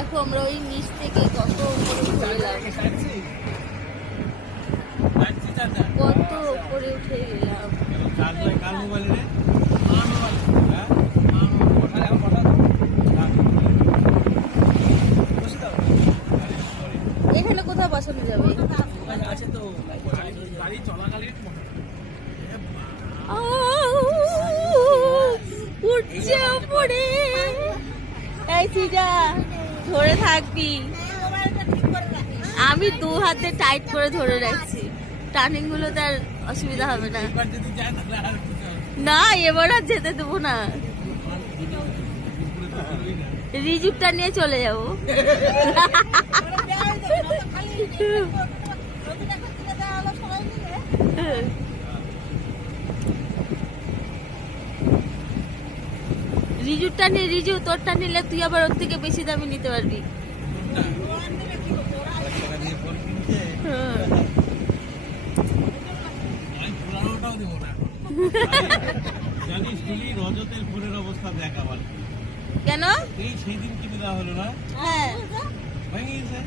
দেখো আমরা ওই নিচ থেকে কত উপরে উঠে গেলাম, কত উপরে উঠে গেলাম। এখানে কোথাও বসানো যাবে? উঠছে উপরে, এই সিজা ধরে থাকবি। আমি দু হাতে টাইট করে ধরে রাখছি, টার্নিং গুলো তার অসুবিধা হবে না। না এবার আর যেতে দেবো না, রিজুকটা নিয়ে চলে যাবো। রিজুরটা নিয়ে, রিজু তোরটা নিলে তুই আবার ওর থেকে বেশি দামি নিতে পারবি। কেন? সেই দিন কিনে দেওয়া হলো না? হ্যাঁ ভেঙে গেছে।